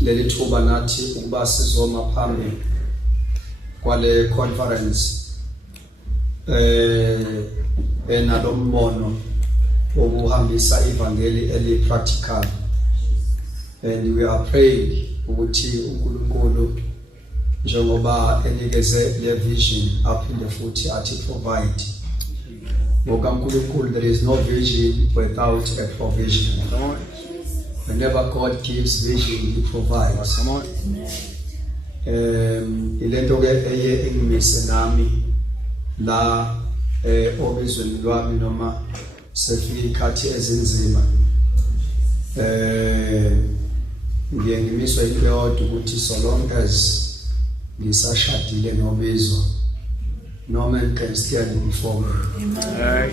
leli thuba nathi ukuba sizoma phambi kwale conference enalombono wokuhambisa ivangeli eli-practical, and we are praying ukuthi uNkulunkulu njengoba enikeze le vision aphinde futhi athi provide. NgokaNkulunkulu there is no vision without a provision. Whenever God gives vision, He provides. Ilento ke eye engimise nami la obizweni lwami noma sefika ikhathi ezinzima. Ngiyemiswa into yodwa ukuthi so long as ngisashadile nobizwa, no man can stand before me. Amen.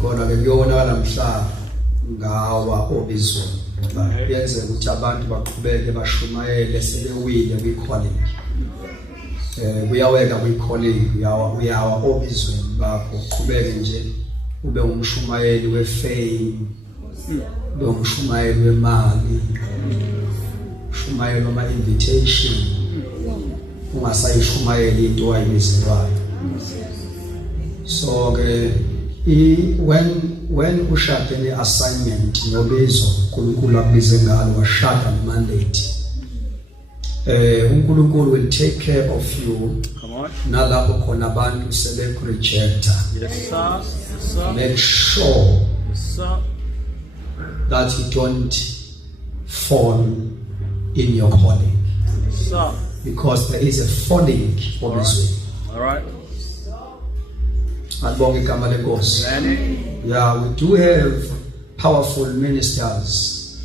Kona ke kuyona namhlanje ngawa obizwa yenze ukuthi abantu baqhubeke bashumayele sebewile kwi-calling. Kuyaweka kwi-calling uyawa obizweni bakho uqhubeke nje ube umshumayeli we-fame, ube umshumayeli wemali, shumayeli noma invitation, ungasayishumayeli into wayibizelwayo. So ke when ushada ne-assignment nobizo uNkulunkulu akubize ngalo washada ne-mandate, uNkulunkulu will take care of you. Nalapho khona abantu sebekurejecta. Yes sir. Yes sir. Make sure that you don't fall in your calling. Yes sir. Because there is a falling for this way. All right. Yeah, we do have powerful ministers.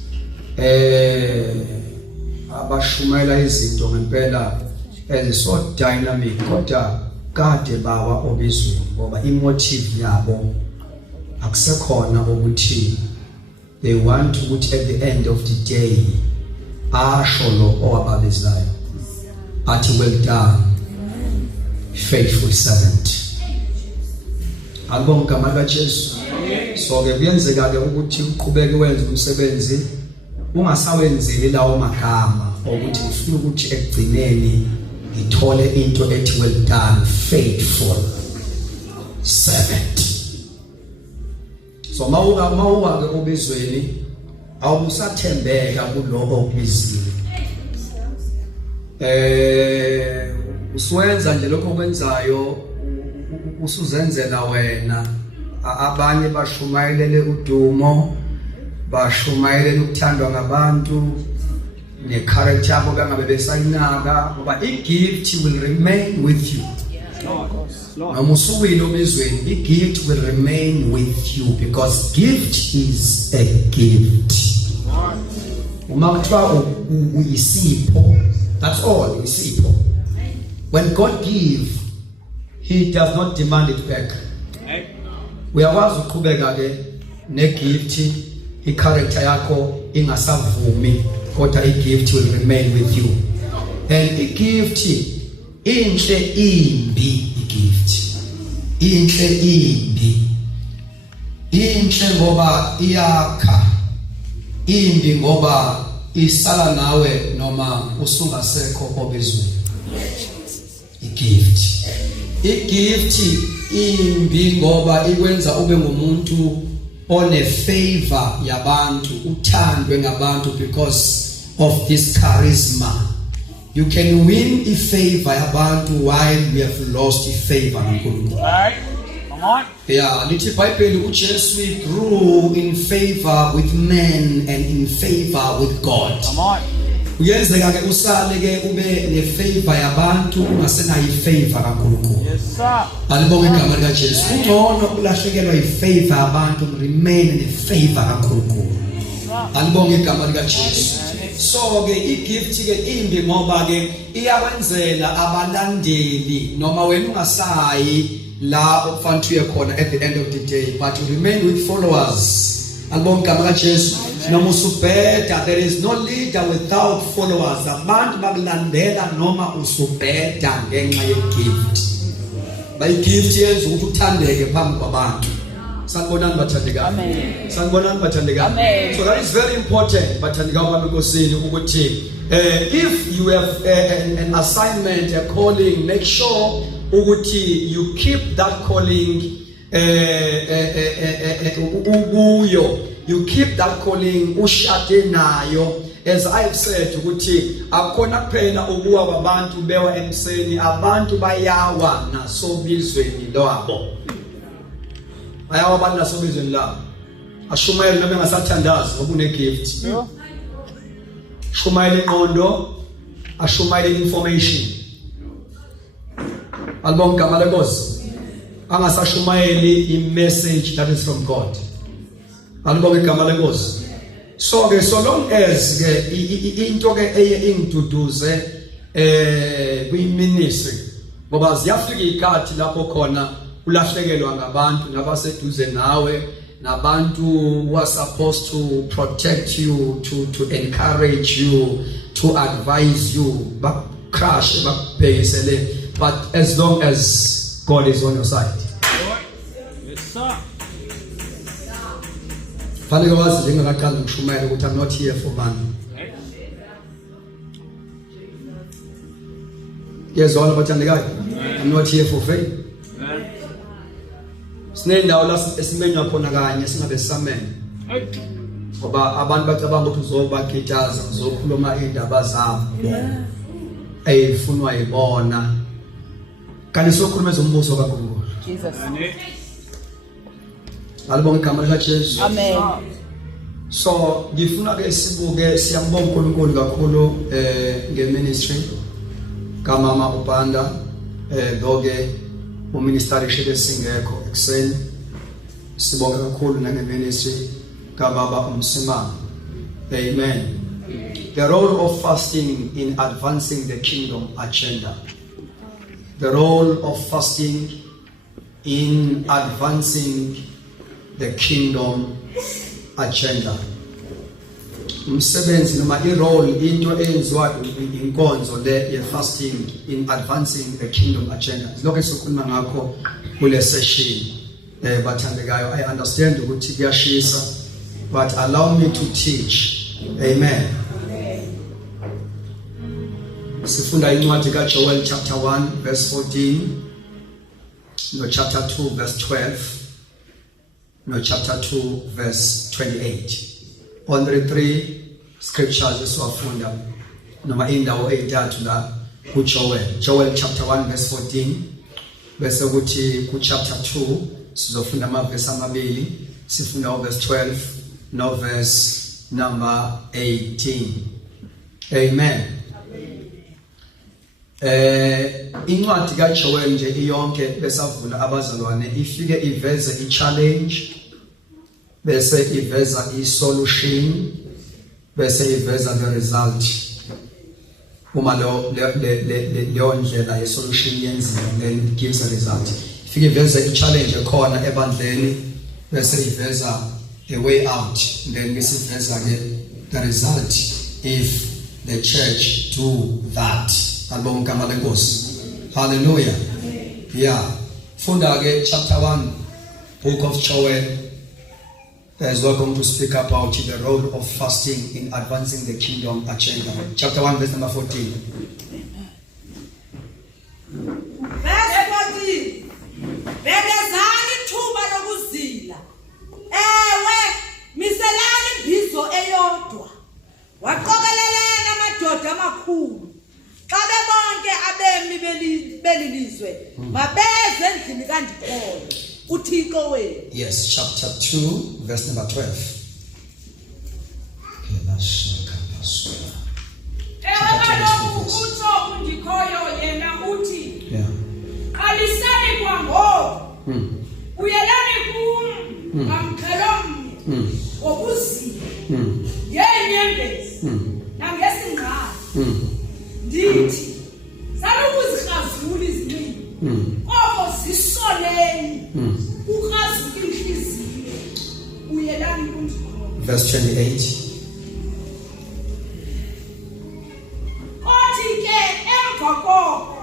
Abashumayela izinto ngempela so dynamic kodwa kade bawa obizweni ngoba imotive yabo akusekhona ukuthi they want ukuthi at the end of the day asho lo owababizayo athi well done faithful servant. Albonga igama likaJesu. So ke kuyenzeka ke ukuthi uqhubeke wenze umsebenzi ungasawenzeli lawo magama ukuthi ufuna ukuthi ekugcineni ngithole into ethi well done faithful servant. So mawuka ke obizweni awusathembeka kulowo okubizile. Uswenza nje lokho okwenzayo usuzenzela wena. Abanye bashumayelele udumo, bashumayelele ukuthandwa ngabantu ne-character yabo kangabe besayinaka ngoba i-gift will remain with you. Noma usuwile obizweni, i-gift will remain with you because gift is a gift. Uma kuthiwa uyisipho, that's all, uyisipho. When God gives, He does not demand it back. Uyakwazi uqhubeka ke ne-gift, i-character yakho ingasavumi kodwa i-gift will remain with you. And i-gift inhle imbi, i-gift inhle imbi, inhle ngoba iyakha, imbi ngoba isala nawe noma usungasekho obizweni. I-gift imbi ngoba ikwenza ube ngumuntu one favor yabantu, uthandwe ngabantu because of this charisma. You can win a favor yabantu while we have lost a favor kaNkulunkulu. Right? Come on. Yeah, lithi iBhayibheli uJesu grew in favor with men and in favor with God. Come on. Uyenzeka ke usale ke ube ne favor yabantu ungasenayo ifavor kaNkulunkulu. Yes sir. Alibonge igama likaJesu. Ungcono ulahlekelwa ifavor yabantu remain in favor kaNkulunkulu. Alibonge igama likaJesu. So ke igift ke imbi ngoba ke iyakwenzela abalandeli noma wena ungasayi la okufanele uye khona at the end of the day, but you remain with followers. Alibonge igama likaJesu. Noma usubheda, there is no leader without followers. Abantu bakulandela noma usubheda ngenxa ye-gift. By gift yenza ukuthi uthandeke phambi kwabantu. Sanibonani bathandekayo. Amen. Sanibonani bathandekayo. Amen. So that is very important bathandekayo bami nkosini ukuthi if you have an assignment, a calling, make sure ukuthi you keep that calling you keep that calling ushade nayo. As I have said ukuthi akona kuphela ukuwa kwabantu bewa emseni, abantu bayawa nasobizweni lwabo. Ayawa abantu nasobizweni lwabo. Ashumayele noma engasathandazi ngoba une gift. Shumayele ingqondo, ashumayele information. Albonga igama lenkosi. Angasashumayeli i-message that is from God. Albonga igama lenkosi. So long as into eye ingiduduze kwi-ministry, ngoba ziyafika ikhathi lapho khona ulahlekelwa ngabantu nabaseduze nawe, nabantu who are supposed to protect you, to encourage you, to advise you, crash, but as long as God is on your side. Yes, sir. Fanele wazi njengakaqala ukushumayela ukuthi I'm not here for money. Yezona bathandekayo. I'm not here for fame. Sinendawo la esimenywa khona kanye singabe samene. Ngoba abantu bacabanga ukuthi uzobakitaza, uzokhuluma indaba zabo. Eyifunwa yibona. Kanti sokhuluma ezombuso kaNkulunkulu. Jesus. Alibonga igama likaJesu. Amen. So ngifuna ke sibuke siyambonga uNkulunkulu kakhulu ngeministry kamama uBanda doke uministry shebe singekho ekseni. Sibonga kakhulu nangeministry kababa umsimanga. Amen. The role of fasting in advancing the kingdom agenda. The role of fasting in advancing the kingdom agenda. Umsebenzi noma i-role into eyenziwa inkonzo le ye-fasting in advancing the kingdom agenda. Lokho esikhuluma ngakho kule session bathandekayo. I understand ukuthi kuyashisa, but allow me to teach. Amen. Sifunda incwadi kaJoel chapter 1 verse 14 no chapter 2 verse 12 no chapter 2 verse 28. On the three scriptures esiwafunda noma indawo eyithathu la kuJoel. Joel chapter 1 verse 14 bese ukuthi ku chapter 2 sizofunda amavesi amabili, sifunda verse 12 no verse number 18. Amen. Incwadi kaJoel nje iyonke besavula abazalwane ifike iveze i-challenge, bese iveza i-solution, bese iveza the result. Uma leyo ndlela ye-solution yenziwa, then it gives a result. Ifike iveze i-challenge ekhona ebandleni, bese iveza the way out, then bese iveza the result if the church do that. Albonga igama lenkosi. Hallelujah. Yeah. Funda ke chapter 1 book of Joel. As we're going to speak about the role of fasting in advancing the kingdom agenda. Chapter 1 verse number 14. Verse 14. Bekezani ithuba lokuzila. Ewe, miselani imbizo eyodwa. Waqokelelena amadoda amakhulu. Xa bebonke abemi belilizwe mabeze endlini kaNdikolo uThixo wethu. Yes, chapter 2 verse number 12. Ewe kaloku utsho uNdikhoyo yena uthi. Yeah. Qalisani kwangoku. Uyelani kum ngamqhelomnye ngokuzila. Ngeenyembezi nangesingqala. Ndithi salukuzikrazula izinqindi koko zisoleni ukrazula inhliziyo uyelani kumkhona. Verse 28. Kothi ke emva koko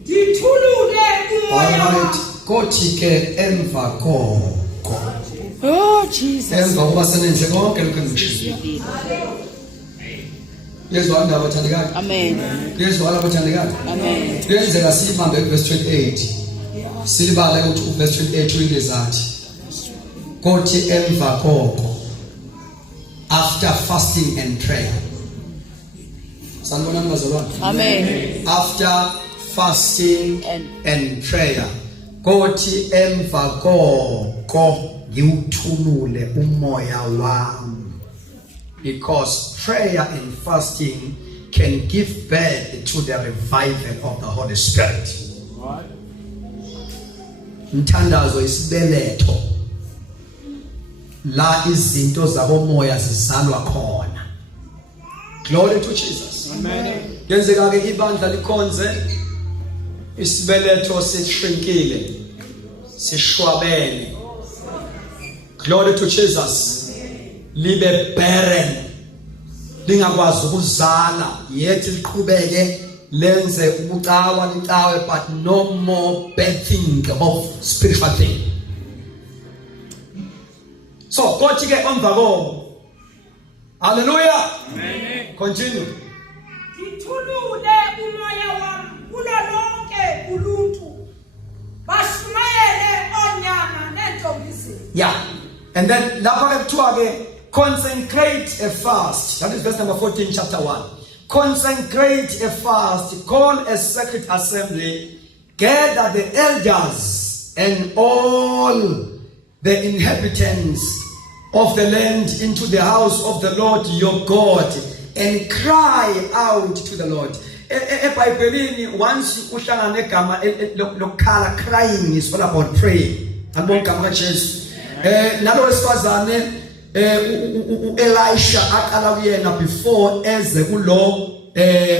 ndithulule umoya Alright, kothi ke emva koko. Oh Jesus. Emva kokuba senenze konke lokho engikushilo. Yezwa indaba bathandekayo. Amen. Yezwa abathandekayo. Amen. Kuyenzeka sibambe verse 28. Silibala ukuthi verse 28 uyinde zathi. Kothi emva koko, after fasting and prayer. Sanibona bazalwane. Amen. After fasting and prayer. Kothi emva koko ngiwuthulule umoya wami. Because prayer and fasting can give birth to the revival of the Holy Spirit. Right. Mthandazo isibeletho la izinto zabomoya zizalwa khona. Glory to Jesus. Amen. Yenzeka ke ibandla likhonze isibeletho sishrinkile sishwabene. Glory to Jesus. Libe barren, lingakwazi ukuzala, yet liqhubeke lenze ubucawa licawe, but no more birthing of spiritual thing. So kothi ke emva koko, hallelujah, Amen. continue. Ngithulule umoya wami kulo lonke uluntu. Bashumayele onyana nentombi zethu. Yeah, and then lapha kuthiwa ke consecrate a fast. That is verse number 14, chapter 1. Consecrate a fast, call a sacred assembly, gather the elders and all the inhabitants of the land into the house of the Lord your God, and cry out to the Lord. eBhayibhelini once uhlangana negama lokhala, crying is all about praying. Angibonga igama kaJesu. Nalo wesifazane Elisha aqala kuyena before eze kulo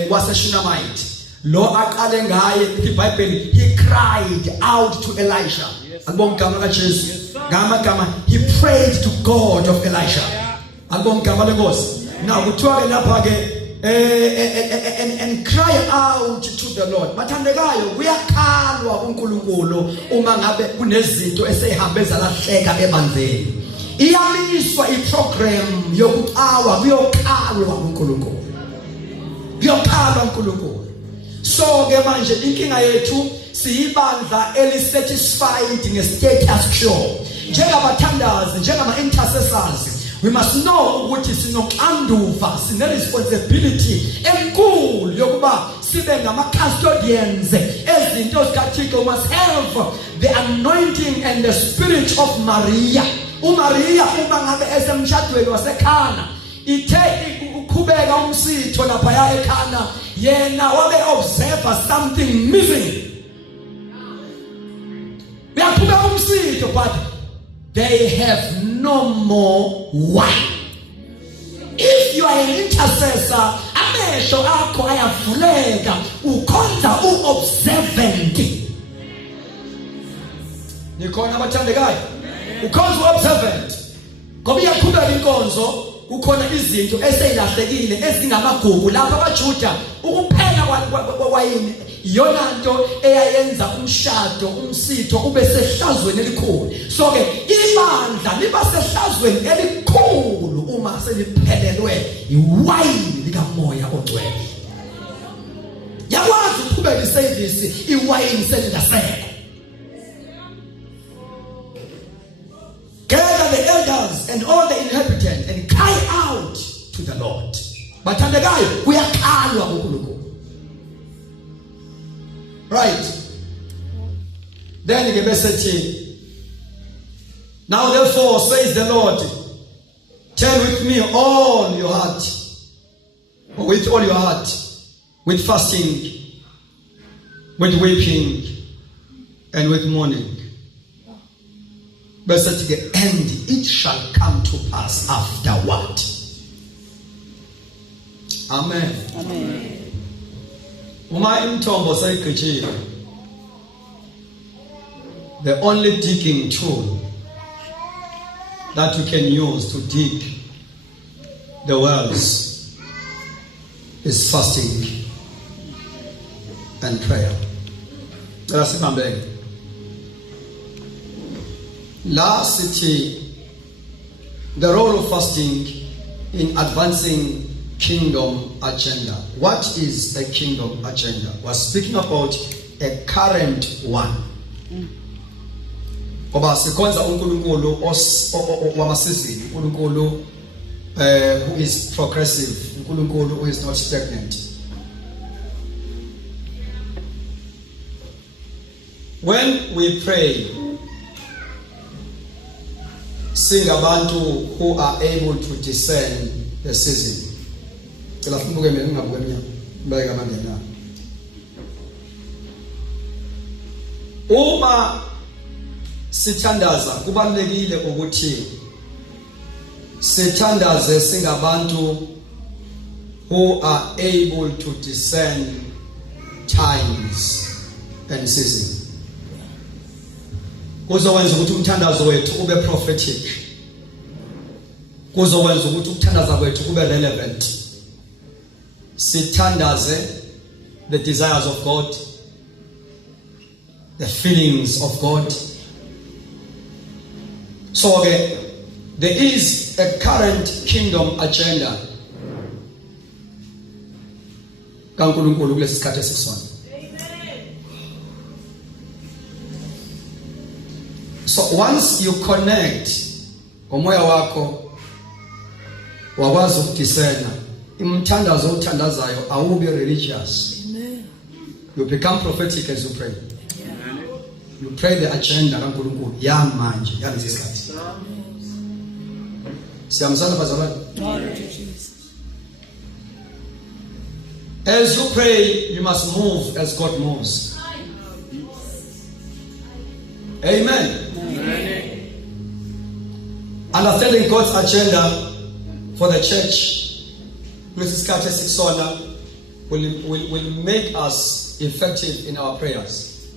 waseShunamite. Lo aqale ngaye iBhayibheli, he cried out to Elisha. Angibonga igama kaJesu. Gama he prayed to God of Elisha. Angibonga igama lenkosi. Now kuthiwa ke lapha ke and cry out to the Lord. Bathandekayo kuyakhalwa kuNkulunkulu uma ngabe kunezinto eseyihambe zalahleka ebandleni. Iyamiswa iprogram yokucawa kuyokhalwa kuNkulunkulu. Kuyokhalwa kuNkulunkulu. So ke manje inkinga yethu siyibandla elisatisfied nge-status quo. Njengabathandazi, njengama-intercessors, we must know ukuthi sinoxanduva, sine-responsibility enkulu yokuba sibe ngama-custodians ezinto zikaThixo. We must have the anointing and the spirit of Maria. uMaria uma ngabe esemshadweni wasekhana, ithe uqhubeka umsitho lapha ekhana, yena wabe observe something missing. Uyaqhubeka umsitho, but they have no more wine. If you are an intercessor, amehlo akho ayavuleka, ukhonza uobservant. Nikhona abathandekayo, ukhonza uobservant. Ngoba iyaqhubeka inkonzo, kukhona izinto eseyilahlekile ezingamagugu lapha abaJuda. Ukuphela kwawayini iyona nto eyayenza umshado, umsitho ube sehlazweni elikhulu. So ke ibandla liba sehlazweni elikhulu uma seliphelelwe iwayini likamoya ogcwele. Yakwazi ukuqhubeka iservice iwayini selingasekho. Gather the elders and all the inhabitants and cry out to the Lord. Bathandekayo kuyakhalwa kuNkulunkulu. Right. Then he said, now therefore says the Lord, turn with me all your heart, with all your heart, with fasting, with weeping, and with mourning. And it shall come to pass afterward. Amen. Amen. Uma imthombo sayigqitshile, the only digging tool that you can use to dig the wells is fasting and prayer. La sithi the role of fasting in advancing kingdom agenda. What is a kingdom agenda? We're speaking about a current one. Oba sikhonza uNkulunkulu wamasizini, uNkulunkulu who is progressive, uNkulunkulu who is not stagnant. When we pray, singabantu who are able to discern the season. Uma sithandaza kubalekile ukuthi sithandaze singabantu who are able to discern times and seasons. Kuzokwenza ukuthi umthandazo wethu ube prophetic. Kuzokwenza ukuthi ukuthandaza kwethu kube relevant. Sithandaze the desires of God, the feelings of God. So there is a current kingdom agenda. KaNkulunkulu kulesi sikhathi esisona. So once you connect ngomoya wakho wakwazi ukudiscerna imthandazo othandazayo awubi religious. You become prophetic as you pray. You pray the agenda kaNkulunkulu yamanje yalesi sikhathi. Siyamsana bazalwane. As you pray, you must move as God moves. Amen. Understanding God's agenda for the church will make us effective in our prayers,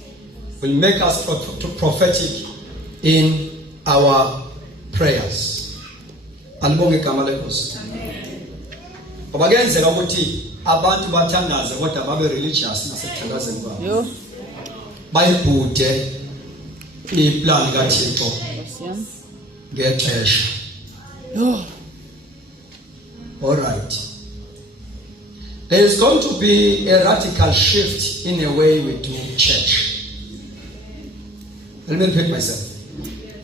will make us prophetic in our prayers. Alibonge igama lenkosi. Obagenzeka ukuthi abantu bathandaze kodwa babe religious nasekuthandazeni kwabo. Bayibhude iplan kaThixo ngexesha. All right. There is going to be a radical shift in the way we do church. Let me repeat myself.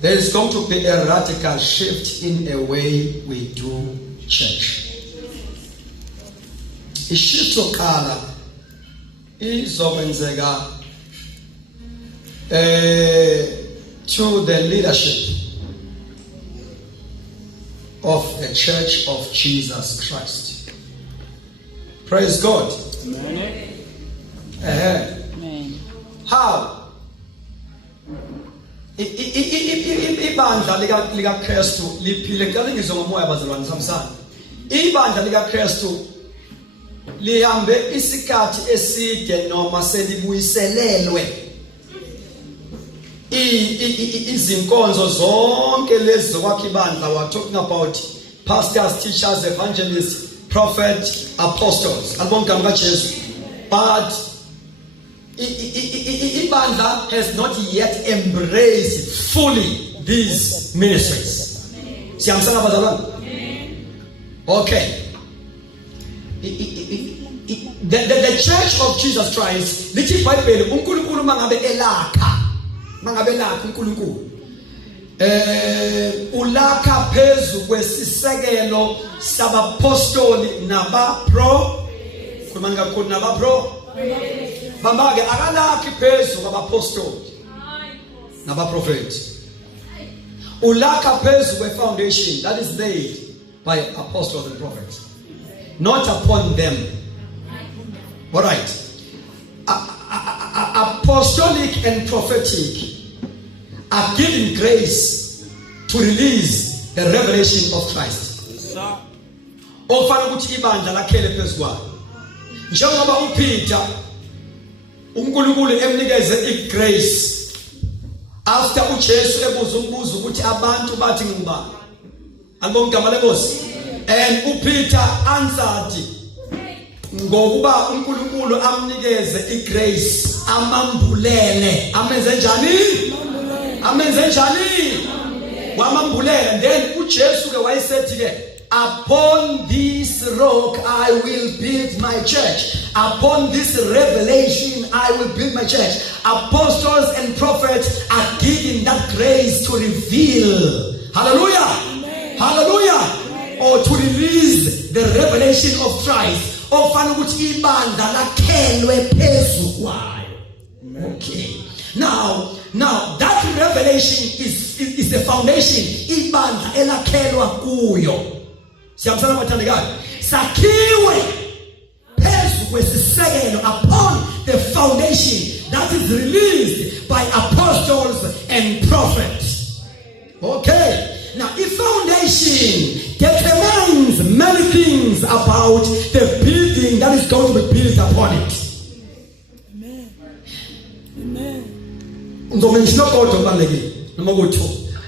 There is going to be a radical shift in the way we do church. Ishift okala izokwenzeka to the leadership of the Church of Jesus Christ. Praise God. Amen. Amen. How? Ibandla lika Kristu liphile ngale ngizomoya bazalwane samsana. Ibandla lika Kristu lihambe isikhathi eside noma selibuyiselelwe. Izinkonzo zonke lezi zokwakha ibandla, we're talking about pastors, teachers, evangelists, prophets, apostles. Albongam kaJesu. But ibandla has not yet embraced fully these ministries. Siyamsana bazalwane? Okay. The Church of Jesus Christ, lithi iBhayibheli uNkulunkulu mangabe elakha uNkulunkulu ulakha phezu kwesisekelo sabapostoli khulumani kakhulu bambake akalakhi phezu kwabapostoli nabaprofeti. Ulakha phezu kwe-foundation that is laid by apostles and prophets, not upon them. All right. Apostolic and prophetic are given grace to release the revelation of Christ. Ofana ukuthi ibandla lakhele phezukwayo. Njengoba uPeter uNkulunkulu emnikeze igrace after uJesu ebuza umbuzo ukuthi abantu bathi ngubani. Alibonke igama lenkosi. And uPeter answered ngokuba uNkulunkulu amnikeze igrace amambulele. Amenze njani? wamambulela. Then uJesu ke wayesethi ke, upon this rock I will build my church. Upon this revelation I will build my church. Apostles and prophets are given that grace to reveal. Hallelujah. Amen. Hallelujah. Amen. Or to release the revelation of Christ. Ofana ukuthi ibandla lakhelwe phezu kwayo. Okay. Now that revelation is the foundation. Ibandla elakhelwa kuyo. Siyamsana bathandekayo. Sakhiwe phezu kwesisekelo, upon the foundation that is released by apostles and prophets. Okay. Now, if foundation determines many things about the building that is going to be built upon it. Amen. Amen.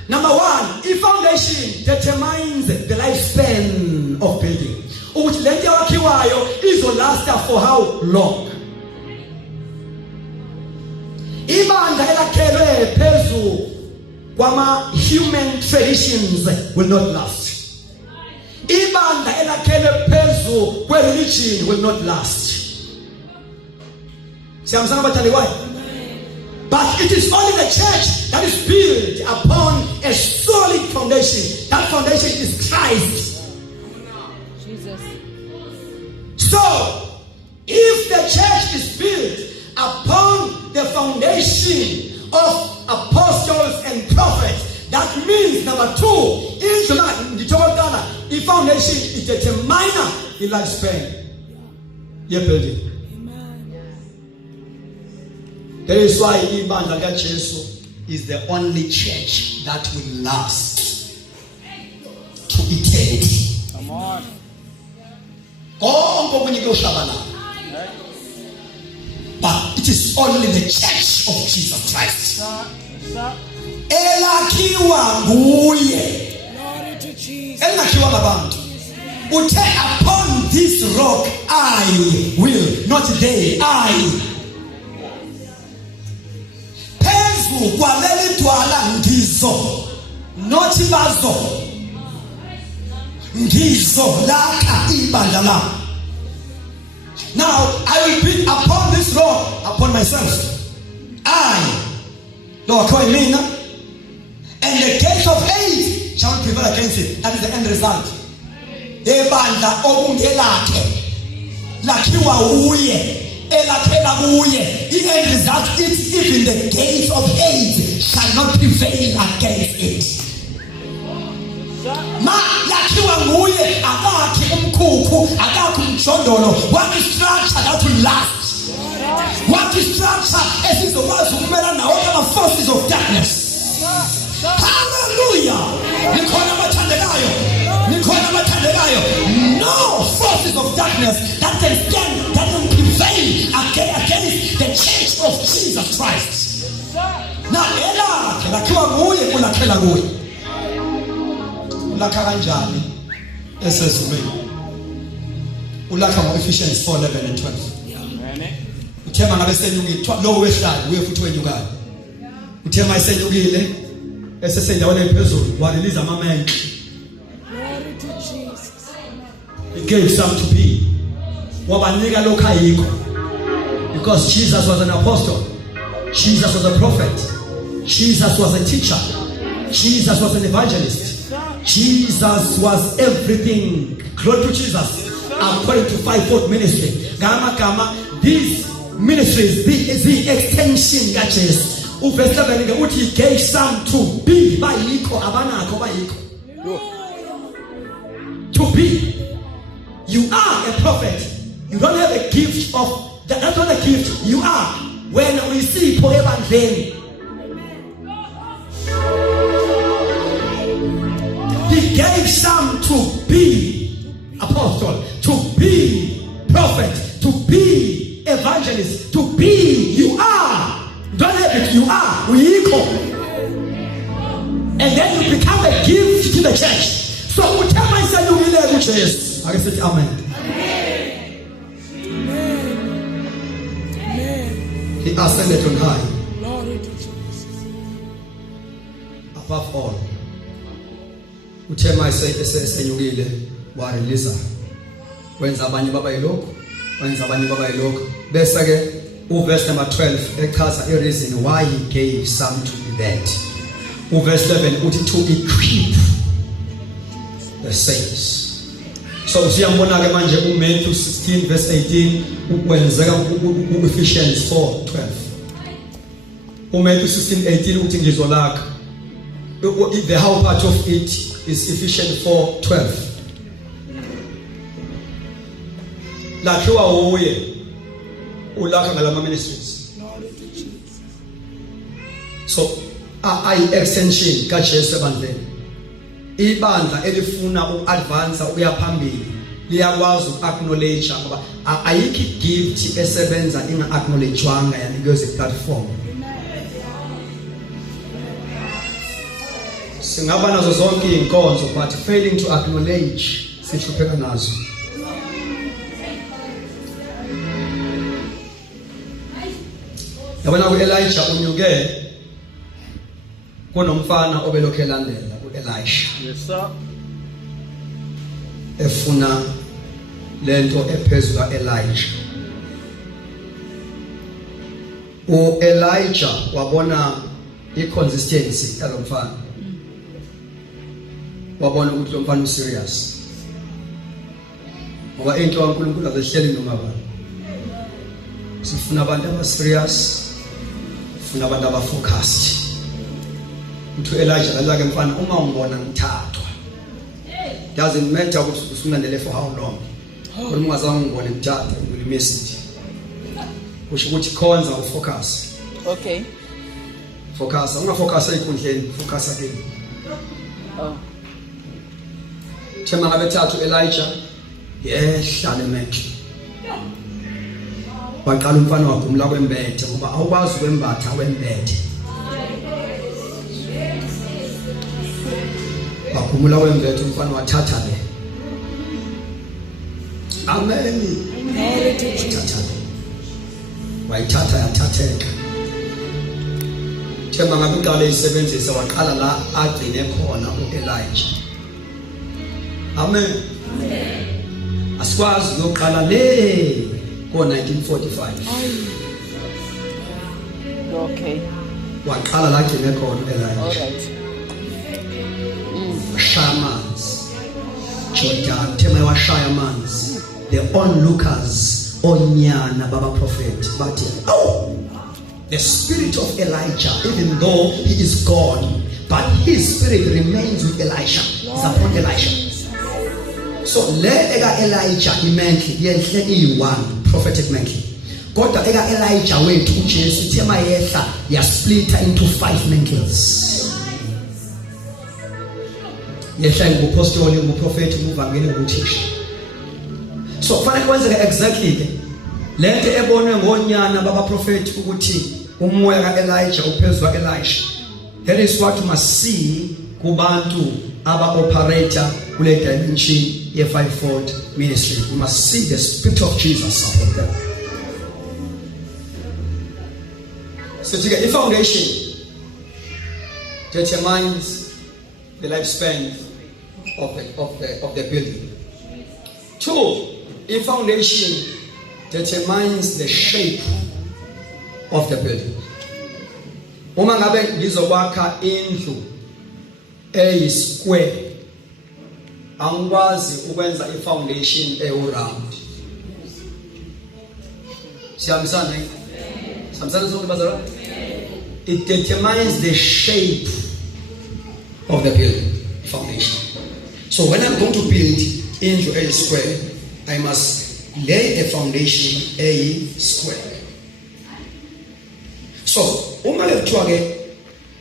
Number one, if foundation determines the lifespan of building, which is will last for how long? Ibandla elakhelwe phezu kwama human traditions will not last. Ibandla elakhelwe phezu kwe religion will not last. Siyamsana bathandi kwayo. But it is only the church that is built upon a solid foundation. That foundation is Christ. Jesus. So, if the church is built upon the foundation of apostles and prophets, that means number two, the foundation is determiner the lifespan. Your building. That is why ibandla kaJesu is the only church that will last to eternity. Come on. But it is only the church of Jesus Christ. Elakhiwa nguye. Elakhiwa ngabantu. Uthe upon this rock I will, not they, I. Phezu kwaleli dwala ngizo, not bazo. Ngizo lakha ibandla lami. Now I will build upon this rock, upon myself. I, Lord, call me now. And the gates of hate shall not prevail against it. That is the end result. Ebandla okungelakhe lakhiwa uye, elakhela kuye. The end result is even the gates of hate shall not prevail against it. Ma yakhiwa nguye, akakhi umkhukhu, akakhi umjondolo. What is structure that will last? What is structure esizokwazi ukumelana nawo ama forces of darkness? Hallelujah. Nikhona abathandekayo. Nikhona abathandekayo. No forces of darkness that can stand, that can prevail against the church of Jesus Christ. Now elakhe lakhiwa nguye, ulakhela kuye. Ulakha kanjani esezulwini? Ulakha ngo-Ephesians 4:11 and 12. Uthema ngabe senyukile, lo wehlala uye futhi wenyukayo. Uthema esenyukile esesendaweni ephezulu warelease amamenxe. Glory to Jesus. He gave some to be. Wabanika lokho ayikho. Because Jesus was an apostle. Jesus was a prophet. Jesus was a teacher. Jesus was an evangelist. Jesus was everything. Glory to Jesus. According to fivefold ministry. Gama, these ministries, the extension of Jesus. Verse 11, he gave some to be. To be. You are a prophet. You don't have a gift of, that's not a gift. You are. When we see Poe Evangelii, he gave some to be apostle, to be prophet, to be evangelist, to be. You are. Don't have it. You are. We equal. And then you become a gift to the church. So whatever I say, you will let which is. I can say amen. He ascended on high. Above all. uthema esenyukile wa release wenza abanye baba yilokho wenza abanye baba yilokho bese ke uverse number 12 echaza I reason why he gave some to be that. Uverse 11 uthi to equip the saints. So siyambona ke manje uMatthew 16 verse 18 ukwenzeka uEphesians 4:12. uMatthew 16:18 uthi ngizolakha. The whole part of it is Ephesians 4:12. Lakhiwa uye ulakha ngalama ministries. So ayi extension kaJesu ebandleni. Ibandla elifuna uadvance uya phambili liyakwazi uacknowledge ngoba ayikho gift esebenza inga acknowledgewanga yanikeze platform. Singaba nazo zonke inkonzo but failing to acknowledge sihlupheka nazo. Yabona uElijah unyuke kunomfana obelokhe elandela uElisha. Yes, sir. Efuna lento ephezulu kaElijah. uElijah wabona iconsistency yalomfana. Wabona ukuthi lo mfana userious. Ngoba into kaNkulunkulu azehleli noma bani. Sifuna abantu abaserious, sifuna abantu abafocused. Uthi Elijah kalake mfana uma ungibona ngithathwa. Doesn't matter ukuthi usunandele for how long. Kodwa ungazange ngibone ngithatha will miss it. Kusho ukuthi khonza ufocus. Okay. Focus, ungafocus enkundleni, focus again. Oh. Thema ngabe thathu Elijah yehlale emehle. Waqala umfana wagumula kwembethe ngoba awukwazi ukwembatha wembethe. Wagumula kwembethe umfana wathatha le. Amen. Wayithatha yathatheka. Thema ngabe uqala isebenzisa waqala la agcine khona uElijah. Amen. Asikwazi ukuqala le ko1945. Okay. Waqala la agcine khona uElijah. All right. Shamans. Jordan thema washamans. The onlookers onyana baba prophet. But oh, the spirit of Elijah, even though he is God, but his spirit remains with Elisha. It's upon Elisha. So le ega Elijah imentli yenhle iyi1 prophetic mentally. Kodwa ega Elijah wethu uJesu thema yehla ya splitter into 5 mantles. Yehla ngubupostoli, nguprofeti, nguvangeli, nguthisha. So kufanele kwenzeke exactly ke lento ebonwe ngonyana baba prophet ukuthi umoya kaElijah uphezulu kaElisha. That is what you must see kubantu aba operator kule dimension ye fivefold ministry. You must see the spirit of Jesus upon them. So to get the foundation determines the lifespan of the building. 2, a foundation determines the shape of the building. Uma ngabe ngizokwakha indlu square, angikwazi ukwenza i-foundation round. Siyambisana? Siyambisana sonke bazalwane? It determines the shape of the building, foundation. So when I'm going to build into a square, I must lay a foundation square. So uma lekuthiwa ke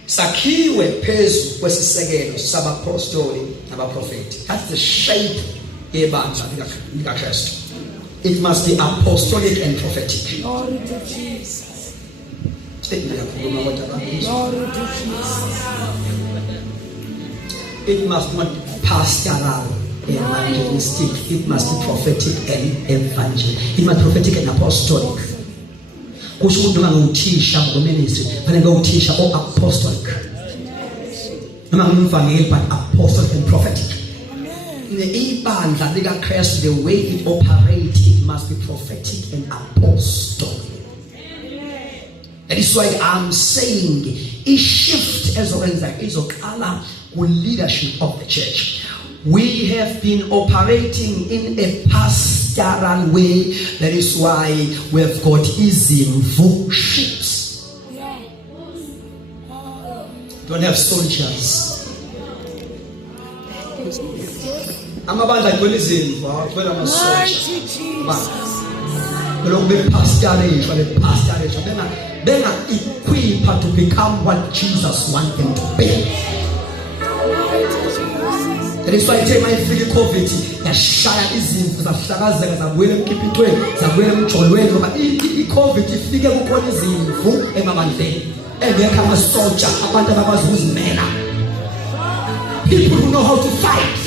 sakhiwe phezu kwesisekelo sabapostoli nabaprofeti, that's the shape yebandla likaKristu. It must be apostolic and prophetic. Glory to Jesus. Glory to Jesus. It must not be pastoral, evangelistic. It must be prophetic and evangelical. It must be prophetic and apostolic. Kusho ukuthi uma nguthisha ngoministry, fanele nguthisha apostolic. noma ngumvangeli but apostle and prophetic. Ibandla lika Christ, the way it operates, it must be prophetic and apostolic. That is why I'm saying a shift as a leadership of the church. We have been operating in a pastoral way. That is why we've got izimvu ships. Don't have soldiers. Amabandla agcwele izimvu, agcwele amasoldiers. Belong be pastorate, benga equipped to become what Jesus wants them to be. That is why I tell my free COVID, yashaya izimvu zahlakazeka zabuyela emkhiphithweni, zabuyela emjolweni ngoba i-COVID ifike kukhona izimvu emabandleni engekho amasoja, abantu abakwazi ukuzimela. People who know how to fight.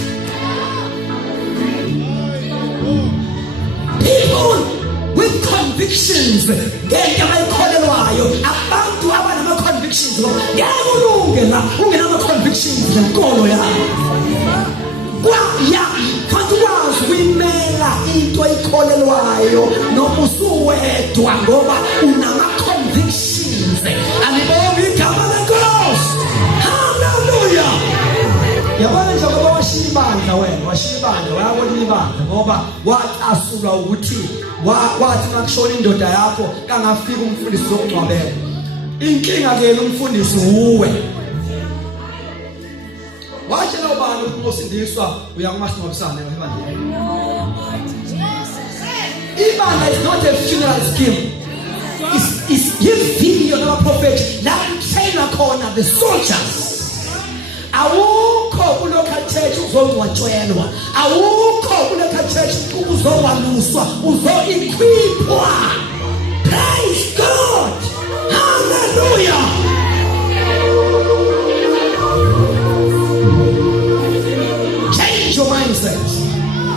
People with convictions. Ngeke bayikholelwayo abantu abanama convictions ngeke ulunge la ungenama convictions lenkolo yakho. Kwaya kanti wazi uyimela into ayikholelwayo noma usuwedwa ngoba unama convictions. Alibonga igama lenkosi. Hallelujah. Yabona nje ngoba washibandla wena, washibandla wayabona ibandla ngoba wacasulwa ukuthi wathi makushona indoda yakho kangafika umfundisi zokungcwabela. Inkinga ke lo mfundisi uwe. Watshela ubani ukuthi ngosindiswa uya kumasingcwabisane ebandleni. Ibandla is not a funeral scheme. It's his video no prophet. La trainer khona the soldiers. Awukho kulocal church uzongcwatshelwa, awukho kulocal church uzowaluswa, uzo-equipwa. Praise God. Hallelujah. Change your mindset.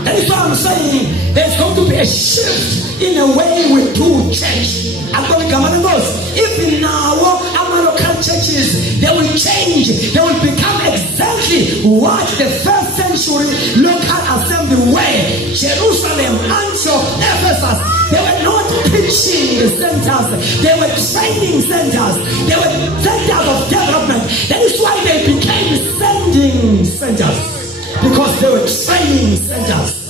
That is what I'm saying. There's going to be a shift in the way we do church. I'm going to come and go. Even now, our local churches, they will change. They will become exactly what the first century local assembly were. Jerusalem, Antioch, Ephesus. They were not preaching centers. They were training centers. They were centers of development. That is why they became sending centers. Because they were training centers.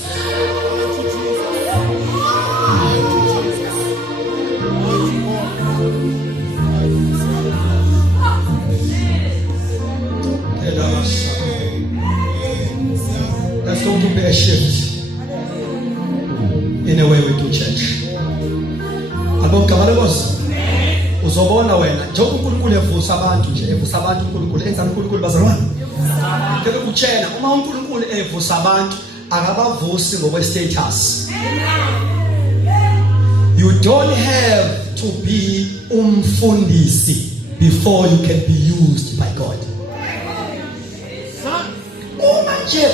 There's going to be a shift in the way we do church. Uzobona wena njengoba uNkulunkulu evusa abantu nje evusa abantu uNkulunkulu enza uNkulunkulu bazalwane. Ngeke kuchena uma uNkulunkulu evusa abantu akabavusi ngokwe status. You don't have to be umfundisi before you can be used by God.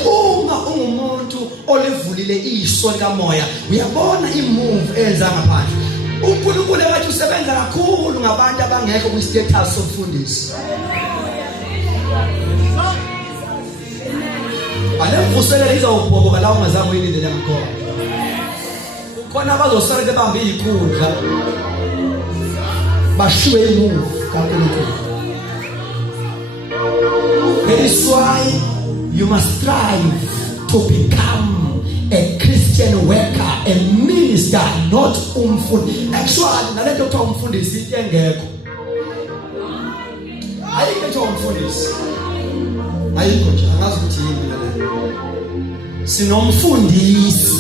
Uma ungumuntu olevulile iso likamoya uyabona imove enza ngaphandle. uNkulunkulu wathi usebenza kakhulu ngabantu abangekho ku status somfundisi. Alemvusela izawubhoboka la ungazange uyilindele ngakhona. Khona abazosala bebambe izikhundla bashiwe imove kaNkulunkulu. That is why you must strive to become a Christian worker, a minister, not umfundisi. Actually, nalento kuthiwa umfundisi into engekho. Ayikho kuthiwa umfundisi. Ayikho nje angazi ukuthi yini le. Sinomfundisi.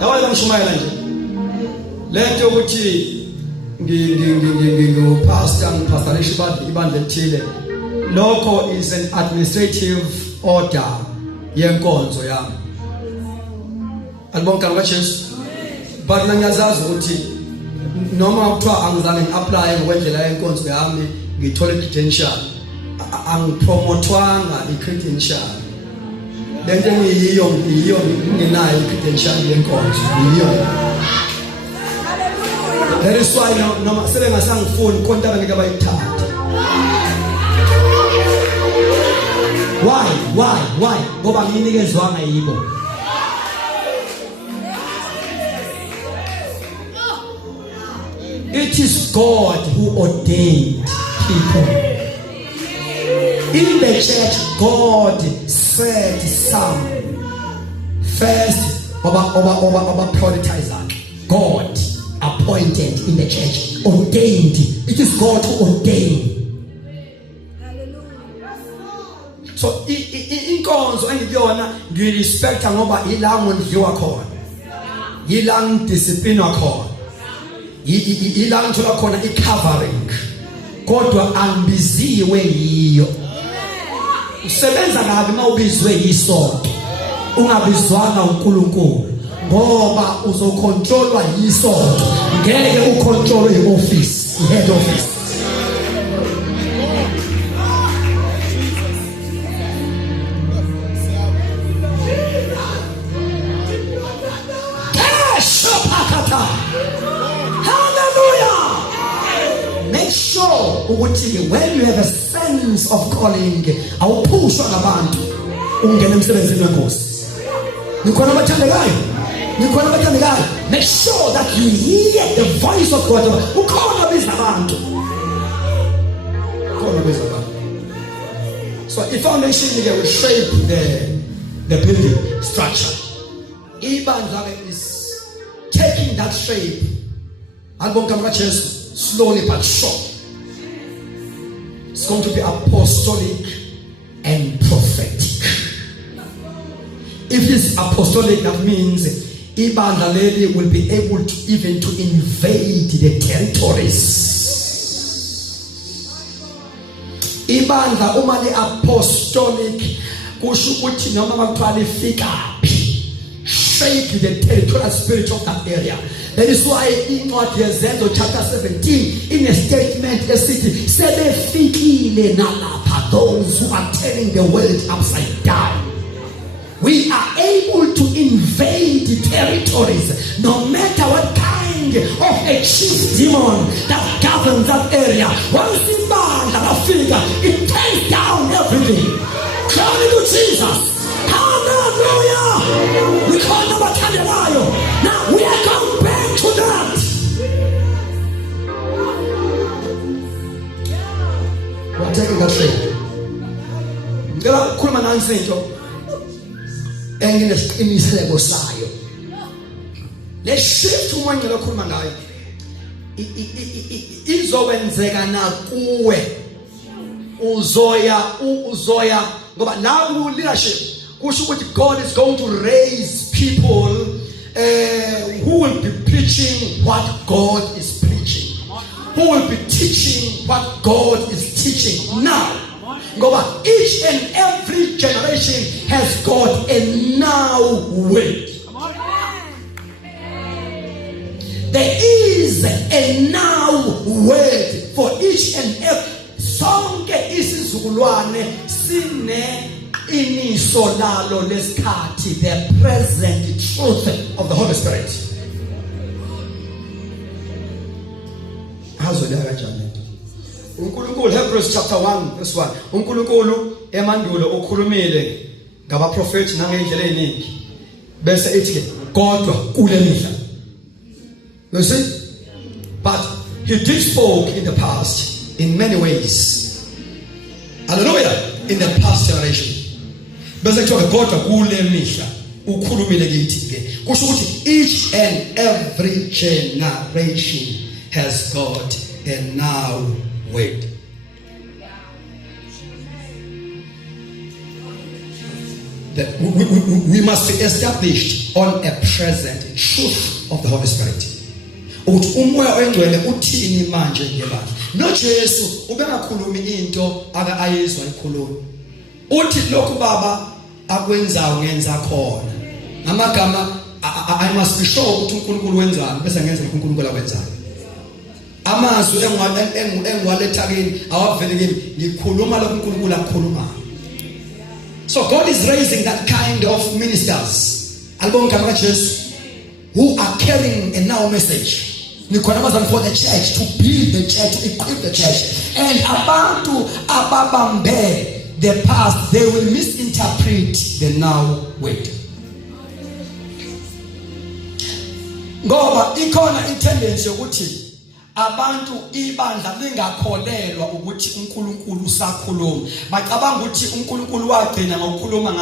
Yawela mshumayela nje. Lento ukuthi ngipastorisha ibandla elithile. Lokho is an administrative order yenkonzo yami. Alibonga kaJesu. But ngiyazazi ukuthi noma kuthiwa angizange ngi-apply ngokwendlela yenkonzo yami ngithole credential, angipromotwanga i-credential. lento ngiyiyo ngenayo credential yenkonzo yiyo. That is why noma sebengasangifuni konke abangeke bayithathe. Why? Ngoba nginikezwanga yibo. It is God who ordained people. In the church, God said some first over prioritizer. God appointed in the church, ordained. It is God who ordained. So inkonzo engiyona ngirespecta ngoba ilangu ndliwa khona. Ilangu discipline khona. Ilangu thola khona icovering. Kodwa angibiziwe yiyo. Usebenza kabi mawubizwe yisonto. Ungabizwanga uNkulunkulu ngoba uzocontrolwa yisonto. Ngeke ucontrol ioffice, head office. When you have a sense of calling, awupushwa ngabantu ungena emsebenzini wenkosi. Nikhona abathandekayo. Make sure that you hear the voice of God. Ukhona biza abantu. So the foundation will shape the building structure. Ibandla is taking that shape. Slowly but surely. It's going to be apostolic and prophetic. If it's apostolic, that means ibandla leli will be able to even to invade the territories. Ibandla uma le apostolic kusho ukuthi noma bakuthwala ifika shake the territorial spirit of that area. That is why in Ezekiel chapter 17, in a statement, esithi sebefikile nalapha, those who are turning the world upside down. We are able to invade territories, no matter what kind of a chief demon that governs that area. Once the man that I figure, it takes down everything. Glory to Jesus. Hallelujah. We call them a Candelayo. Now we are going back to that. We're taking that shape. Ngala khuluma nansi into enginesebo sayo. Le shift uma ngela khuluma ngayo izowenzeka nakuwe. Uzoya ngoba la ku leadership kusho ukuthi God is going to raise people who will be preaching what God is preaching, who will be teaching what God is teaching now. Ngoba each and every generation has got a now word. There is a now word for each and every. Sonke isizukulwane sine iniso lalo lesikhathi, the present truth of the Holy Spirit. Hazoleka kanjani? uNkulunkulu, Hebrews chapter 1 verse 1. uNkulunkulu emandulo ukhulumile ngabaprofeti nangendlela eziningi bese ethi kodwa kule mihla. You see? But he did spoke in the past in many ways. Hallelujah. In the past generation. Bese kuthiwa kodwa kule mihla ukhulumile kithi ke. Kusho ukuthi each and every generation has got a now word. That we must be established on a present truth of the Holy Spirit. Ukuthi umoya oyingcwele uthini manje ngebandla. NoJesu ubengakhulumi into ayizwa ikhuluma. Uthi lokhu baba akwenzayo ngenza khona. Ngamagama I must be sure ukuthi uNkulunkulu wenzani bese ngenza lokhu uNkulunkulu akwenzayo. Amazwi engwaletha kini awavele kimi ngikhuluma lokhu uNkulunkulu akukhulumayo. So God is raising that kind of ministers who are carrying a now message for the church, to build the church, to equip the church. And abantu ababambe the past, they will misinterpret the now word. Ngoba ikhona intendency yokuthi abantu ibandla lingakholelwa ukuthi uNkulunkulu usakhuluma. Bacabanga ukuthi uNkulunkulu wagcina ngokukhuluma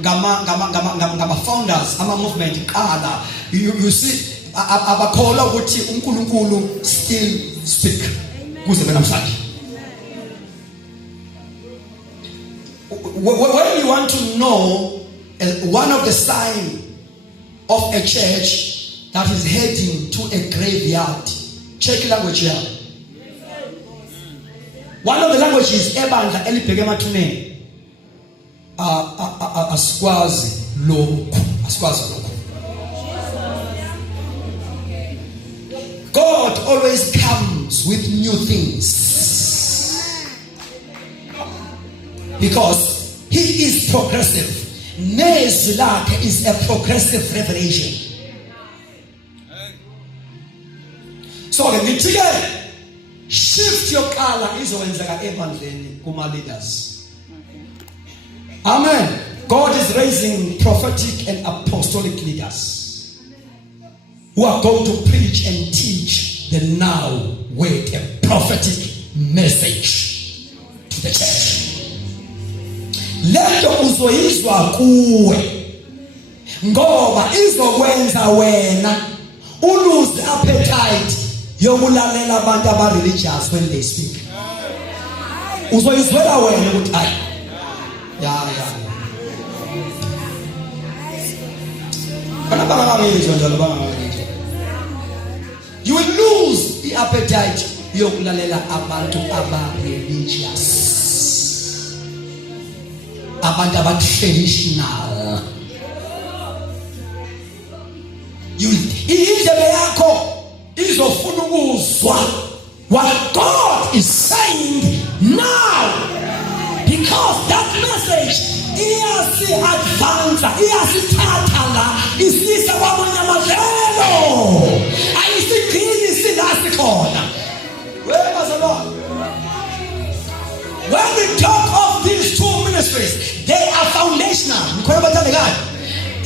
ngama founders ama movement qala. You see, abakholwa ukuthi uNkulunkulu still speak kuze namhlanje. When you want to know one of the signs of a church that is heading to a graveyard, check language here. One of the languages ebandla elibheke emathuneni asikwazi lokho. God always comes with new things because he is progressive. Nezwi lakhe is a progressive revelation. So ngithi shift yoqala izowenzeka ebandleni kuma leaders. Amen. God is raising prophetic and apostolic leaders who are going to preach and teach the now word, a prophetic message to the church. Lento uzoyizwa kuwe ngoba izokwenza wena ulose appetite yokulalela abantu aba-religious when they speak. Uzoyizwela wena ukuthi hayi ya you will lose the appetite yokulalela abantu aba-religious, abantu aba-traditional. Indlebe yakho izofuna ukuzwa what God is saying now, because that message iyasi-advance, iyasithatha la isisa kwamanye amadlelo, ayisigcini silasikhona. When we talk of these two ministries, they are foundational.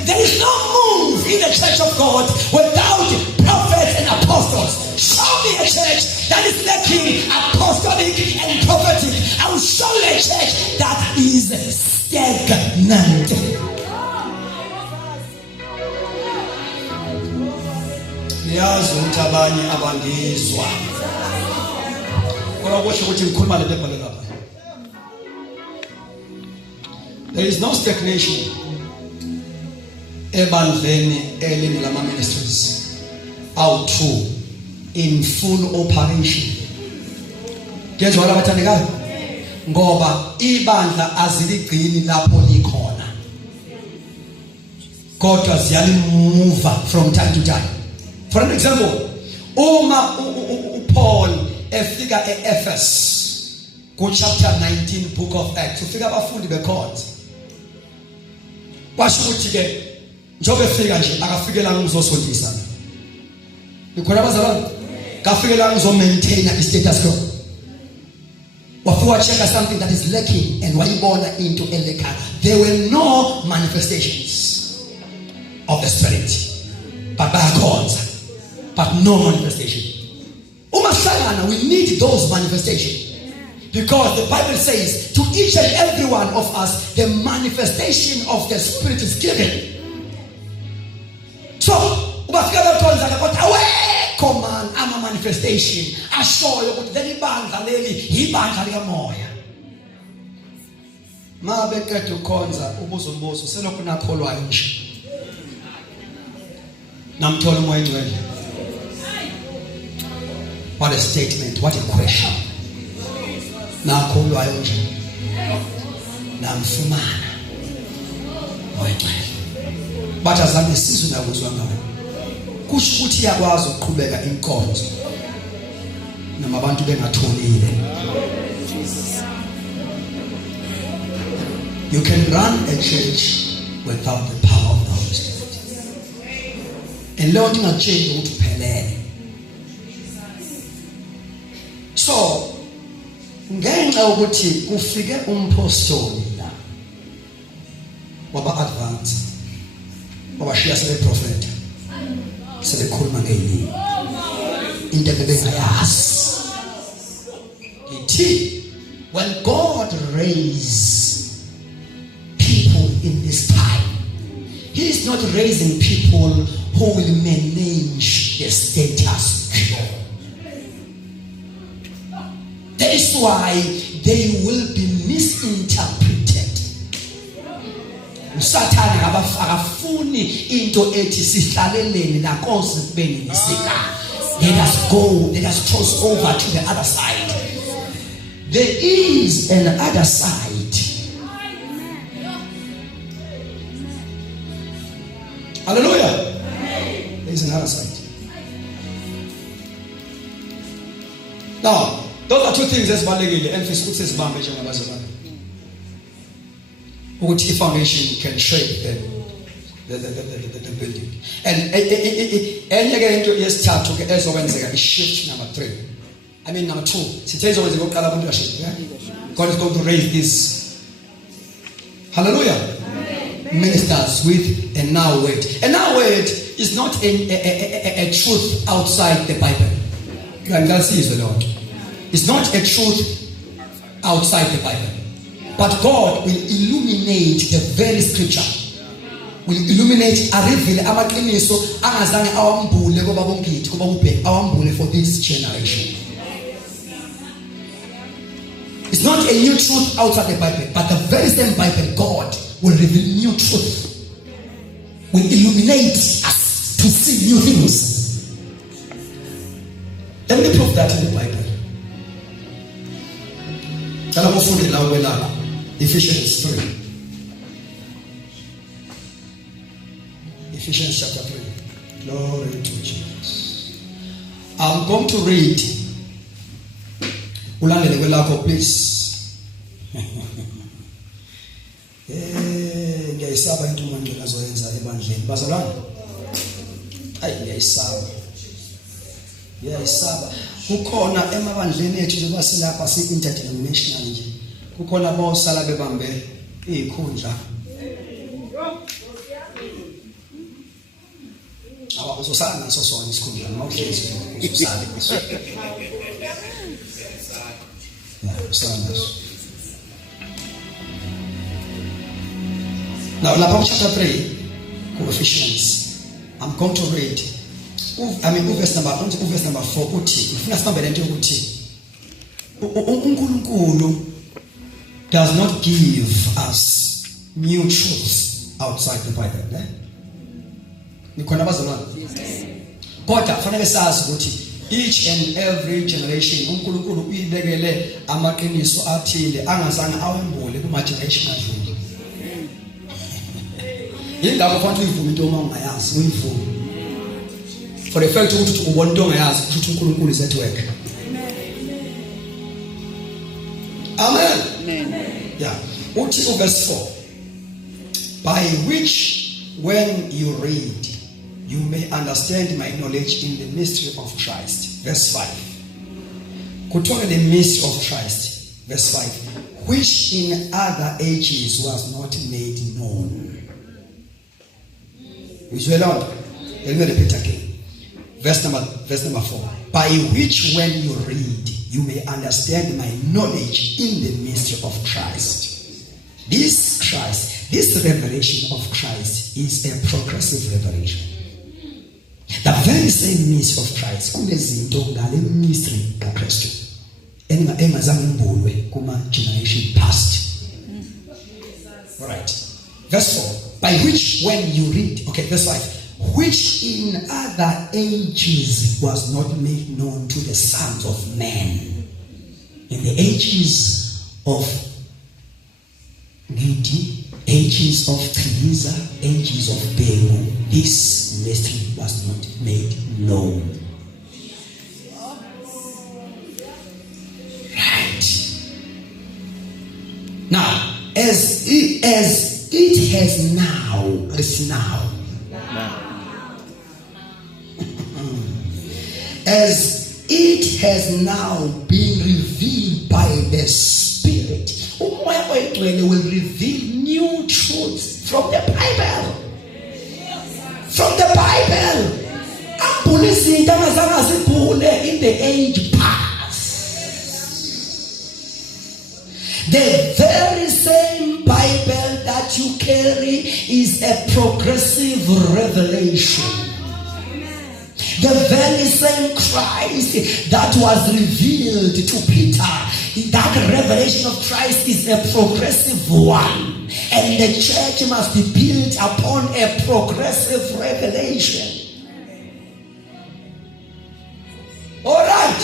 There is no move in the church of God without prophets and apostles. Show me a church that is lacking apostolic and prophetic. I will show you a church that is stagnant. There is no stagnation ebandleni elingama ministries out true in full operation. Ngezwe abathandekayo ngoba ibandla aziligcini lapho likhona, kodwa ziyalimuva from time to time. For an example, uma Paul efika eEphesus ku chapter 19 book of Acts, ufika abafundi bekhonza kwasho ukuthi ke njobe fika nje akafikela ngizosondisa. Nikhona bazalwane kafikela ngizo maintain a status quo. Wafuwa check something that is lacking and wayibona into eleka. There were no manifestations of the spirit, but bayakhonza, but no manifestation. Umahlangana, we need those manifestations. Because the Bible says to each and every one of us the manifestation of the spirit is given. So ubafika bekhonza kodwa awekho man ama manifestation ashoyo ukuthi leli bandla leli ibandla likamoya. Mabe kade ukhonza ubuzo umbuzo selokhu nakholwayo nje. Namthola umoya ngcwele. What a statement, what a question. Nakholwayo nje. Namfumana. Moya ngcwele. Bathi azange sizwe nakuzwa ngawo. Kusho ukuthi yakwazi ukuqhubeka inkonzo noma abantu bengatholile. You can run a church without the power of the Holy Spirit. And Lord, you not change to pele. So, ngenxa ukuthi kufike umpostoli la waba advance wabashiya sebeprofeta sebekhuluma ngezilimi into ebengayazi ithi when God raised people in this time, He is not raising people who will manage the status quo. That is why they will be misinterpreted. Satan akafuni into ethi sihlaleleni la konke kubeni nisika. Let us cross over to the other side. There is an other side. Hallelujah. There is another side. Now, those are two things esibalekile emphasis ukuthi sibambe njengabazalwane. Ukuthi foundation can shape the building. And enye ke into yesithathu ke ezokwenzeka shift number 3. I mean number 2. Sithe izokwenzeka oqala abantu bashift, yeah? God is going to raise this. Hallelujah. Ministers with a now word. A now word is not a truth outside the Bible. It's not a truth outside the Bible. But God will illuminate the very scripture. Will illuminate a reveal amaqiniso angazange awambule kuba bongithi kuba ubhe awambule for this generation. It's not a new truth outside the Bible, but the very same Bible, God will reveal new truth, will illuminate us to see new things. Let me prove that in the Bible. Ephesians 3. Ephesians chapter 3. Glory to Jesus. I'm going to read. Ulandele kwelakho please. Ngiyayisaba into uMandla azoyenza ebandleni. Bazalwane. Ngiyayisaba. Kukhona emabandleni ethu njengoba silapha si-interdenominational nje. Kukhona abosala bebambe izikhundla. Uzosala naso sona isikhundla noma uhlezi uzosala naso. Now, lapha chapter 3, Ephesians, I'm going to read. Verse number 4. Uthi, ufuna sibambe lento ukuthi uNkulunkulu does not give us new truths outside the Bible, eh? Nikhona bazalwane? Kodwa kufanele sazi ukuthi each and every generation uNkulunkulu uyibekele amaqiniso athile angazange awembule kuma generation adlule. Yingakho kufanele uyivume into uma ungayazi, uyivume. For the fact ukuthi ubona into ongayazi ukuthi uNkulunkulu is at work. Amen. Amen. Yeah. Uthi verse 4. By which when you read, you may understand my knowledge in the mystery of Christ. Verse 5. Kuthiwa the mystery of Christ. Verse 5. Which in other ages was not made known. Let me repeat again. Verse number 4. By which when you read, you may understand my knowledge in the mystery of Christ. This revelation of Christ is a progressive revelation. The very same mystery of Christ, kunezinto ngale mystery kaKristu engazange imbulwe kuma generation past. All right. Verse 4. By which when you read, okay, verse 5. Which in other ages was not made known to the sons of men. In the ages of Gidi, ages of Teresa, ages of Bego, this mystery was not made known. Right. Now, As it has now, it's now. As it has now been revealed by the Spirit. Umoya oyingcwele will reveal new truths from the Bible. From the Bible. Abhule izinto angazange azibhule in the age past. The very same Bible that you carry is a progressive revelation. The very same Christ that was revealed to Peter, that revelation of Christ is a progressive one. And the church must be built upon a progressive revelation. Alright,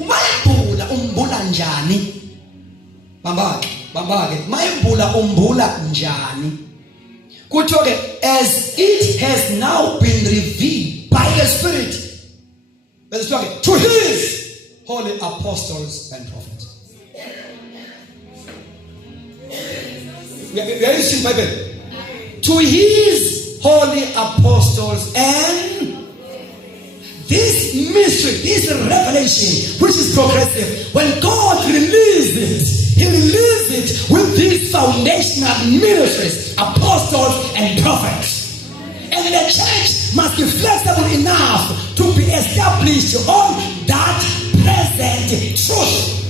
mayembula umbula njani? Bambake, mayembula umbula njani? Kuthiwa as it has now been revealed by the Spirit, to his holy apostles and prophets. Where is the Bible? To his holy apostles and this mystery, this revelation, which is progressive, when God released it, he released it with these foundational ministries, apostles and prophets. And the church must be flexible enough to be established on that present truth.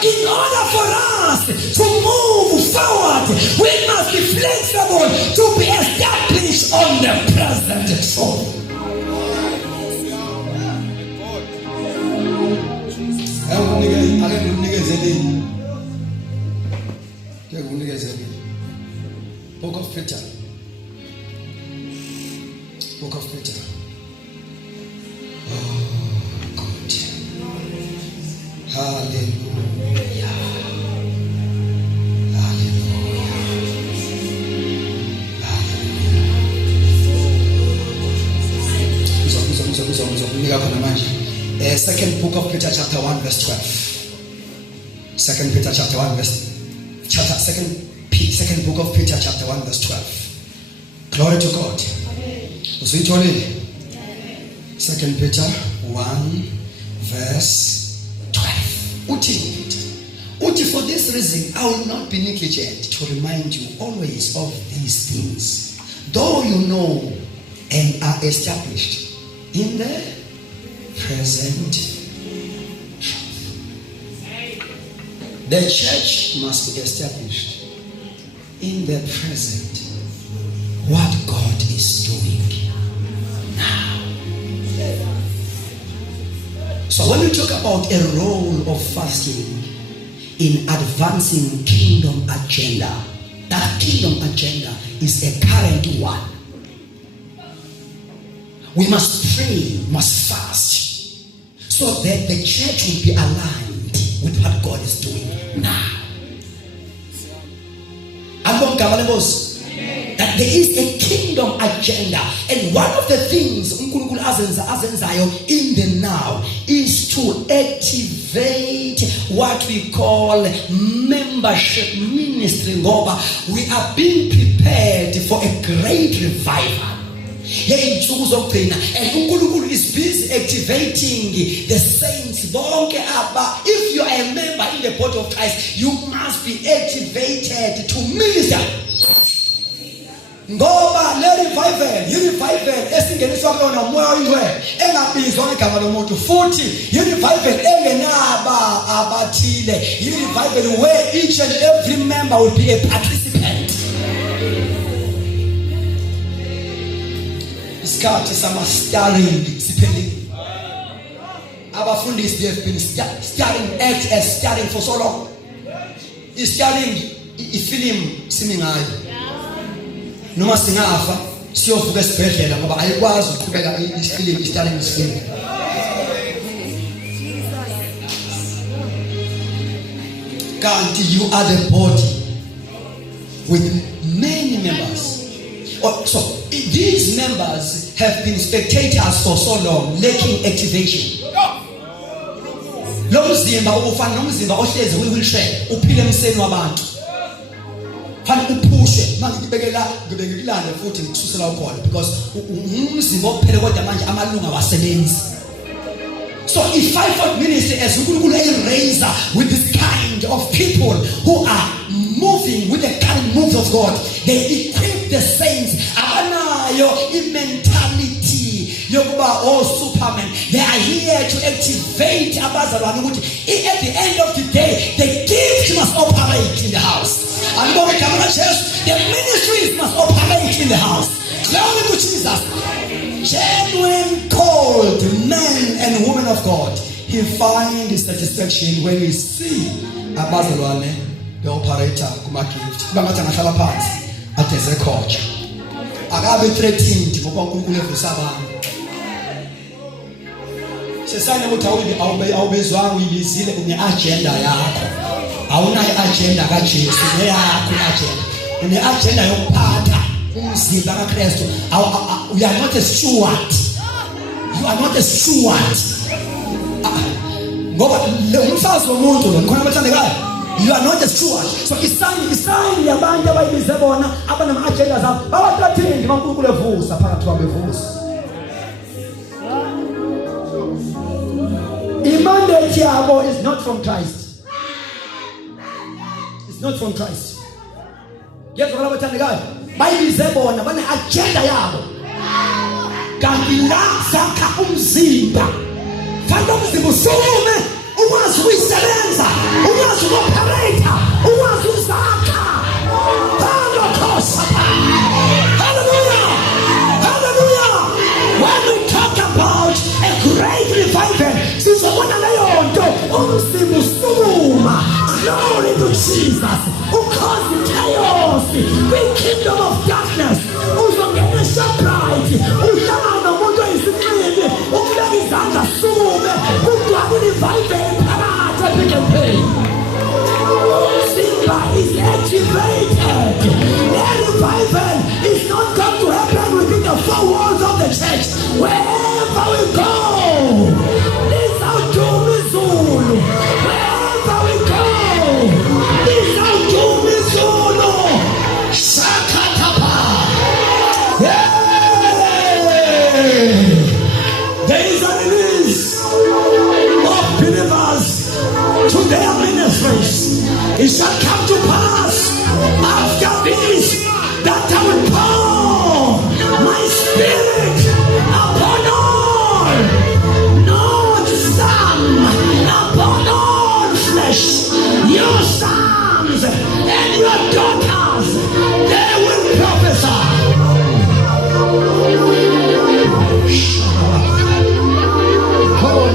In order for us to move forward, we must be flexible to be established on the present truth. Book of Peter. Book of Peter. Oh, God. Hallelujah. Second book of Peter chapter 1 verse 12. Second Peter chapter 1 verse second book of Peter chapter 1 verse 12. Glory to God. Second Peter 1 verse 12. Uti, for this reason I will not be negligent to remind you always of these things, though you know and are established in the present truth. The church must be established in the present, what God is doing now. So when we talk about a role of fasting in advancing kingdom agenda, that kingdom agenda is a current one. We must pray, must fast, so that the church will be aligned with what God is doing now. That there is a kingdom agenda, and one of the things uNkulunkulu azenzayo in the now is to activate what we call membership ministry. We are being prepared for a great revival. And uNkulunkulu is busy activating the saints. If you are a member in the body of Christ, you must be activated to minister. Ngoba le revival esingeniswa kuyona umoya oyingcwele engabizwa ngegama lomuntu, futhi revival engenaba abathile, revival where each and every member will be a participant. Isikhathi sama-starring siphelile. Abafundisi, they have been starring for so long. Starring ifilimu simingayo. Noma singafa siyovuka esibhedlela ngoba ayikwazi ukuqhubeka isifilimu starring isifilimu. Kanti you are the body with many members. So these members have been spectators for so long, lacking activation. Lo mzimba ufana nomzimba ohlezi kwi-wheelchair uphile emseni wabantu. Fanele uphushe manje ngibekilane futhi ngithusela ukhona because umzimba ophele kodwa manje amalunga wasebenzi. So if 5-fold ministry as uNkulunkulu eraser with this kind of people who are moving with the current moves of God, they equip the saints. Abanayo mentality yokuba Superman. They are here to activate abazalwane ukuthi at the end of the day the gift must operate in the house. And the ministries must operate in the house. Glory to Jesus. Genuine called men and women of God, he finds satisfaction when he see abazalwane the operator kuma gift. Kubangathi angahlala phansi ateze coach. Akabe threatened ngoba uNkulunkulu evusa abantu. Sesane ukuthi awubezwanga uyibizile une-agenda yakho. Awunayo agenda kaJesu neyakho agenda. Une-agenda yokuphatha umzimba kaKristu. You are not a steward. You are not a steward. Ngoba umfazi womuntu lo khona abathandekayo. You are not a steward. So isani yabantu abayibize bona abanama-agenda zabo babathathindi uNkulunkulu evusa phakathi kwabo evusa. Mandate yabo is not from Christ. It's not from Christ. Yes, what about the bayibize bona bane agenda yabo. Kanti la sakha umzimba. Fanda umzimba usukume, ukwazi ukuyisebenza, ukwazi ukuoperate, ukwazi ukusakha. Hallelujah. Hallelujah. When we talk about a great revival, sizobona leyo nto umzimba usukuma. Glory to Jesus. Who caused the chaos, the kingdom of darkness. Uzongena surprise. Uhlala nomuntu oyisinqindi. Ukubeka izandla sukume. Kugcwale revival phakathi Pick n Pay. Simba is activated. The revival is not going to happen within the four walls of the church. Wherever we go, this out to Zulu. Wherever we go, this out to Zulu. Shakatapa. There is a release of believers to their ministries. It shall come to pass after this that I will pour my spirit upon all, not some, upon all flesh. Your sons and your daughters, they will prophesy. Come on,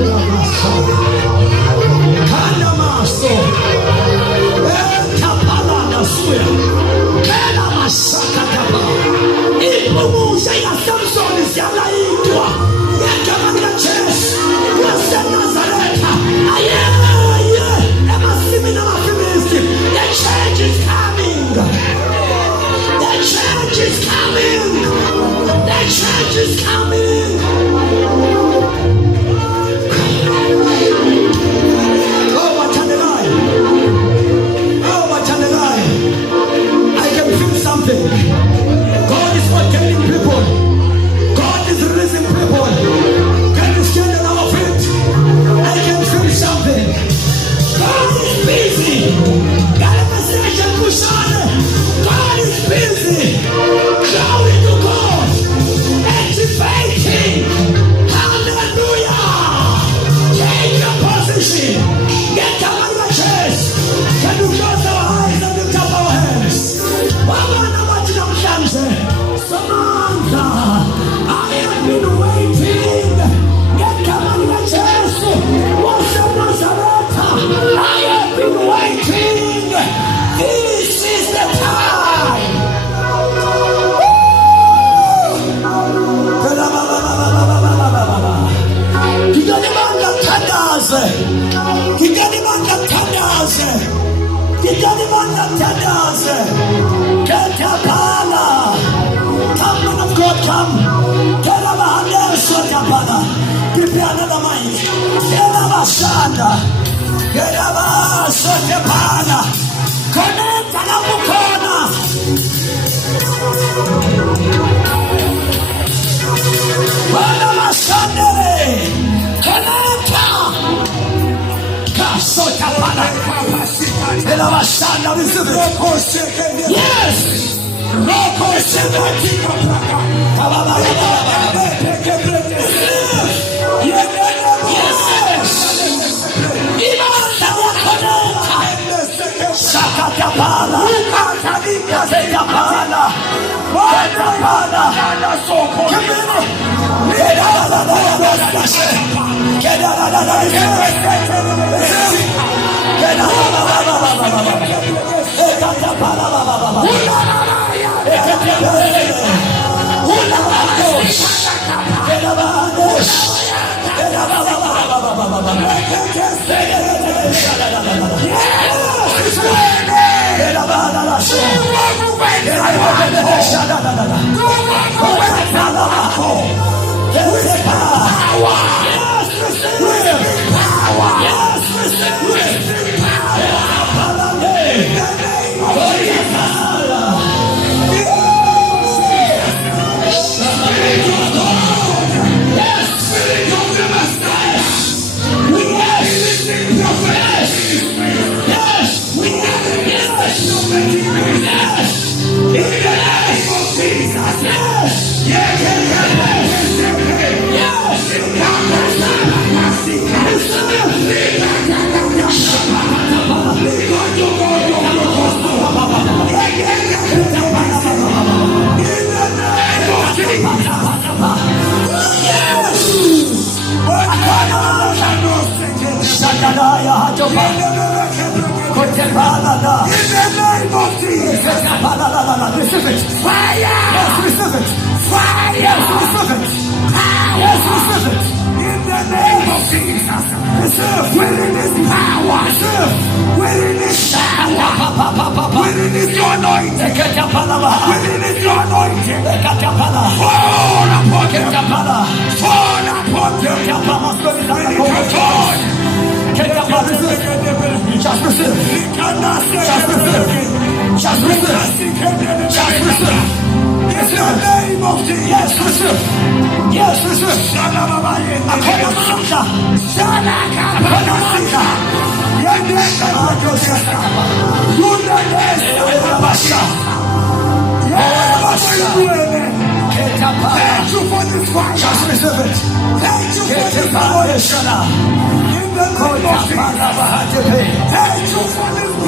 of God. Connect na mukona. Bwana masandere. Connect. Kasota pana. Ela masanda receive. Yes. Roko sebati kapaka. Yes. Imanda wakoneka. Sakatapala. Sakatapala. Wakapala. Kemene. Receive it. Fire! Yes, receive it. Fire! Yes, receive it. Power! Yes, receive it. In the name of Jesus. Receive. Within His power. Receive. Within His power. Within His anointing. Within His anointing. Fall upon them. Fall upon them. Just receive. Just receive. Just receive. Just receive. In the name of Jesus. Yes, receive. Yes, receive. Akona